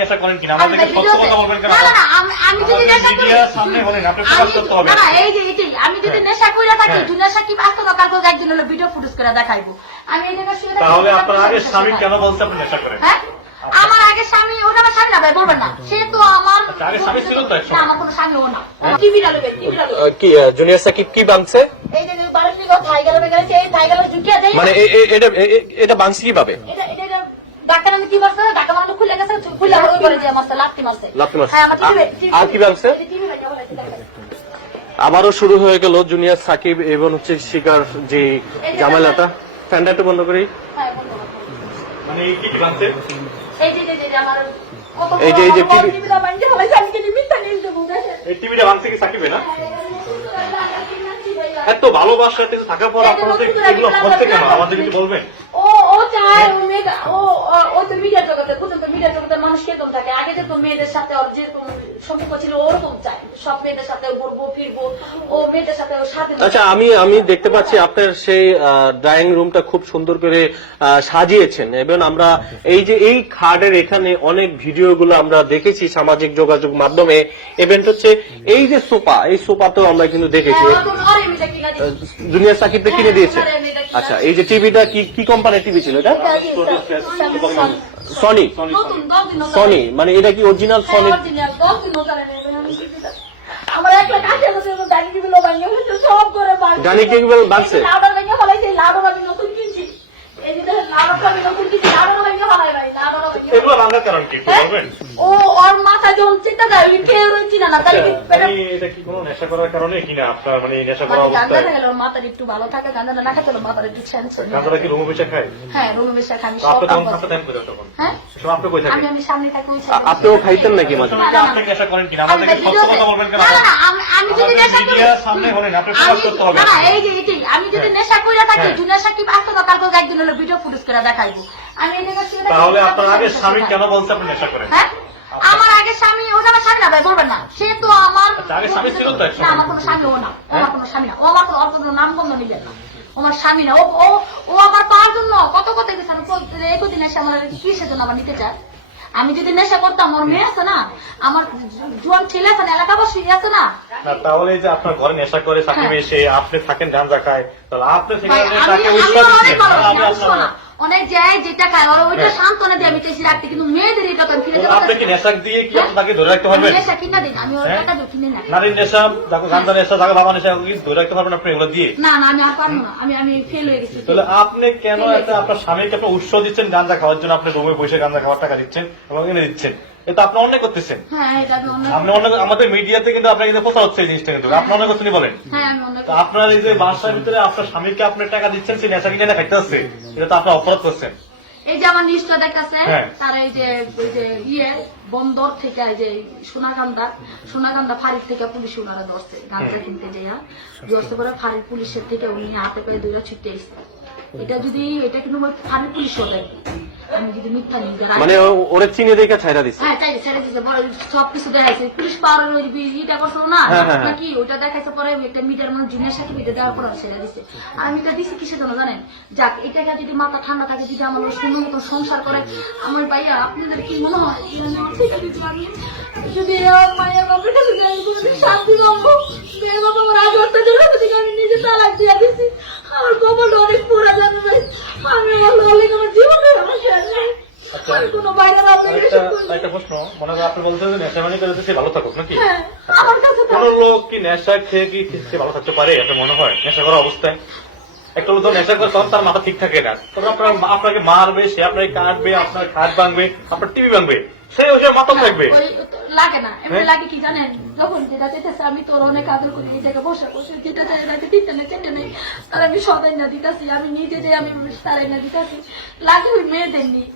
নেশা করেন কিনা আমাদেরকে সত্য কথা বলবেন কেন? আমি যদি নেশা করি সামনে বলেন, আপনি প্রকাশ করতে হবে। না এই যে এটাই আমি যদি নেশা কইরা থাকি, নেশা কি বাস্তব কালকে একদিন হলো ভিডিও ফুটেজ করে দেখাইবো। আমি এই জায়গা শুয়ে তাহলে আপনার আগে স্বামী কেন বলছে আপনি নেশা করেন? হ্যাঁ, আমার আগে স্বামী, ওটা আমার স্বামী না ভাই, বলবেন না। সে তো আমার আগে স্বামী ছিল তো একসময়। না, আমার কোনো স্বামী ও না। টিভি ডালবে, টিভি ডালবে। কি জুনিয়র সাকিব কি বাংছে? এই যে বারোটি কথা থাইগালে বেগালে এই থাইগালে ঝুঁকিয়া দেয়। মানে এটা বাংছে কিভাবে? এটা ডাক্তার আমি কি বলছে, ডাক্তার মানে খুলে গেছে, খুলে ওই করে যে মারছে, লাত্তি মারছে। হ্যাঁ, আমার টিভি। আর কি বাংছে? টিভি বাজে বলেছে দেখেন। আবারও শুরু হয়ে গেল জুনিয়র সাকিব এবং হচ্ছে শিকার যে ঝামেলাটা। ফ্যানটা একটু বন্ধ করি। হ্যাঁ, বন্ধ করো। মানে কি বানছে? এই যে আমার এই যে টিভি টিভিটা বাজে বলেছে, আমি কি মিথ্যা নিউজ দেবো দেখেন। এই টিভিটা বানছে কি সাকিবে না? এত ভালোবাসাতে থাকার পর আপনারা এগুলো হচ্ছে কেন আমাদের কিছু বলবেন? ও চায় ও মেয়েটা ও তো মিডিয়া জগতে, বুঝুন তো মিডিয়া জগতের মানুষ কেমন থাকে। আগে যে তো মেয়েদের সাথে ওর যেরকম সম্পর্ক ছিল ওরকম চায়, সব মেয়েদের সাথে ঘুরবো ফিরবো, ও মেয়েদের সাথে ওর সাথে। আচ্ছা, আমি দেখতে পাচ্ছি আপনার সেই ড্রয়িং রুমটা খুব সুন্দর করে সাজিয়েছেন এবং আমরা এই খাটের এখানে অনেক ভিডিওগুলো আমরা দেখেছি সামাজিক যোগাযোগ মাধ্যমে। ইভেন্ট হচ্ছে এই যে সোফা, এই সোফাতেও আমরা কিন্তু দেখেছি জুনিয়র সাকিবকে কিনে দিয়েছে। আচ্ছা, এই যে টিভিটা কি কোম্পানির টিভি ছিল এটা? সনি। সনি মানে এটা কি অরিজিনাল সনি? আমার এক লাখ ৮০,০০০ ডাইনিং টেবিল বানিয়ে হয়েছে, সব করে ডাইনিং টেবিল বানছে। লাউডার ভেঙে ফেলাইছে, লাউডার আমি নতুন কিনছি। এই যে লাউডার আমি নতুন কিনছি, লাউডার ভেঙে ফেলাই ভাই, লাউডার ভেঙে। এগুলো ভাঙার কারণ কি বলবেন? ও ওর মাথা যখন চিন্তা দেয় ওই কেউ রয়েছি না তাহলে কি এটা কি কোনো নেশা করার কারণে কিনা আপনার মানে নেশা করা মানে অবস্থায়? গাঁজা খেলে ওর মাথাটা একটু ভালো থাকে, গাঁজাটা না খেতে ওর মাথাটা একটু ছেঁচ। গাঁজাটা কি রুমে বসে খায়? হ্যাঁ, রুমে বসে খাই। তো আপনি তখন আপনি দেন করে তখন? হ্যাঁ, তো আপনি কই থাকেন? আমি সামনে থাকি ওই আপনিও খাইতেন নাকি মাঝে? আপনি নেশা করেন কিনা আমাদেরকে সত্য কথা বলবেন কেন? আমি যদি নেশা করি মিডিয়ার সামনে বলেন, আপনি প্রকাশ করতে হবে। না এই যে এটাই আমি যদি নেশা কইরা থাকি, নেশা কি বাস্তব কালকে একদিন হলো ভিডিও ফুটেজ করে দেখাইবো। আমি এই জায়গা শুয়ে তাহলে আপনার আগে স্বামী কেন বলছে আপনি নেশা করেন? হ্যাঁ, আমার আগে স্বামী, ওটা আমার স্বামী না ভাই, বলবেন না। সে তো আমার আগে স্বামী ছিল তো একসময়। না, আমার কোনো স্বামী ও না, ও আমার কোনো স্বামী না, ও আমার কোনো নাম গন্ধ নিবেন না, ও আমার স্বামী না। ও আমার পাওয়ার জন্য কত কথা গেছে, এই কদিন এসে আমার কিসের জন্য আবার নিতে চায়। আমি যদি নেশা করতাম, আমার মেয়ে আছে না, আমার জোয়ান ছেলে আছে না, এলাকাবাসী আছে না। না তাহলে যে আপনার ঘরে নেশা করে সাকিব এসে আপনি থাকেন গাঁজা খায়, তাহলে আপনি সেখানে তাকে উৎসাহ দিচ্ছেন। অনেক যায় যেটা খায় ওইটা সান্ত্বনা দিয়ে আমি চেয়েছি রাখতে, কিন্তু মেয়েদের এটা তো ফিরে আপনি কি নেশা দিয়ে কি আপনি তাকে ধরে রাখতে পারবেন? নেশা কিনা দিন, আমি ওর টাকা দিয়ে কিনে না। নারীর নেশা, দেখো গাঁজা নেশা, দেখো বাবা নেশা, কি ধরে রাখতে পারবেন আপনি এগুলো দিয়ে? না আমি আর পারবো না, আমি ফেল হয়ে গেছি। তাহলে আপনি কেন একটা আপনার স্বামীকে আপনি উৎসাহ দিচ্ছেন গাঁজা খাওয়ার জন্য, আপনি রুমে বসে গাঁজা খাওয়ার টাকা দিচ্ছেন এবং এনে দিচ্ছেন, এটা আপনি অন্যায় করতেছেন। হ্যাঁ, এটা আমি অন্য। আপনি অন্য আমাদের মিডিয়াতে কিন্তু আপনার কিন্তু প্রচার হচ্ছে এই জিনিসটা, কিন্তু আপনি অনেক কথা বলেন। হ্যাঁ, আমি অন্য। তো আপনার এই যে বাসার ভিতরে আপনার স্বামীকে আপনি টাকা দিচ্ছেন, সে নেশা কিনে খাইতে আসছে, এটা তো আপনি অপরাধ করছেন। এই যে আমার নিউজটা দেখতেছে, হ্যাঁ। তার এই যে বন্দর থেকে এই যে সোনাগান্দা ফাঁড়ির থেকে পুলিশ ওনারা ধরছে গাঁজা কিনতে যাইয়া, ধরতে পরে ফাঁড়ির পুলিশের থেকে উনি হাতে পায়ে দৌড়া ছুটে এসছে। এটা কিন্তু ফাঁড়ির পুলিশও দেয়, আমি যদি মিথ্যা নিউজ মানে ওরে চিনে দেখে ছাইরা দিচ্ছে। হ্যাঁ, ছেড়ে দিচ্ছে, সবকিছু দেখাইছে পুলিশ পাওয়ার ইটা করছিল না নাকি, ওইটা দেখাইছে। পরে একটা মিডিয়ার মানুষ জুনিয়র সাথে এটা দেওয়ার পর ছেড়ে দিচ্ছে। আর আমি এটা দিচ্ছি কিসের জন্য জানেন? যাক, এটাকে যদি মাথা ঠান্ডা থাকে, যদি আমার সুন্দর মতন সংসার করে, আমার ভাইয়া আপনাদের কি মনে হয় যদি মায়ের বাপের কাছে শান্তি পাবো? মেয়ের বাবা আমার আজ অত্যাচার, আমি নিজে তালাক দিয়ে দিচ্ছি, আমার কপালটা অনেক পোড়া জানো ভাই, আমি আমার জীবনে কোনো বাইরে একটা প্রশ্ন, মনে হয় আপনি বলতে নেশা মানে করে সে ভালো থাকুক নাকি? আমার কাছে কোন লোক কি নেশা খেয়ে কি সে ভালো থাকতে পারে আপনার মনে হয়? নেশা করা অবস্থায় একটা লোক নেশা করে তখন তার মাথা ঠিক থাকে না, তখন আপনাকে মারবে, সে আপনাকে কাটবে, আপনার খাট ভাঙবে, আপনার টিভি ভাঙবে, সেই ওই মাথা থাকবে লাগে না। এমনি লাগে কি জানেন, যখন যেটা চেতেছে আমি তোর অনেক আদর করি, এই জায়গায় বসে বসে যেটা চাই দিতে নেই চেটে নেই, আর আমি সদাই না দিতেছি, আমি নিজে যে আমি তারাই না দিতেছি, লাগে ওই মেয়েদের নিয়ে